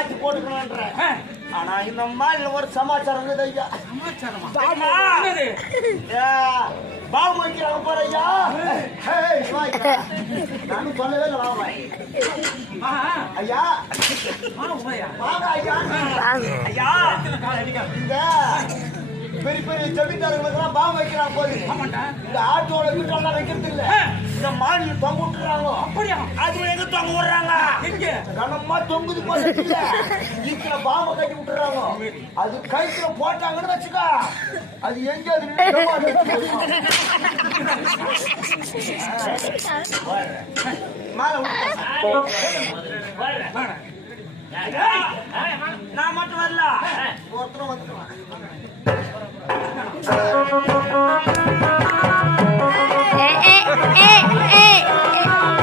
மாத்தி போட்டுக்கணும்ன்ற. ஆனா இந்த மாதிரி ஒரு சமாச்சாரம் இருக்குது ஐயா. பாபு வைக்கிறாங்க போற ஐயா. நானும் சொல்லவே இல்லை வாங்க ஐயா. வாங்க ஐயா. ஐயா இந்த பெரிய பெரிய ஜமீன்தாரர்களுக்கெல்லாம் பாவம் வைக்கிறாங்க போது. இந்த ஆட்டோட வீட்டெல்லாம் வைக்கிறது இல்ல, இந்த மாநில தொங்க விட்டுறாங்க. அப்படியா? அது எங்க தொங்க விடுறாங்க? கனமா தொங்குது போல வீட்டுல பாவம் கட்டி விட்டுறாங்க. அது கைத்துல போட்டாங்கன்னு வச்சுக்கா, அது எங்க நான் மட்டும் வரல, ஒருத்தரும் வந்துடுவான்.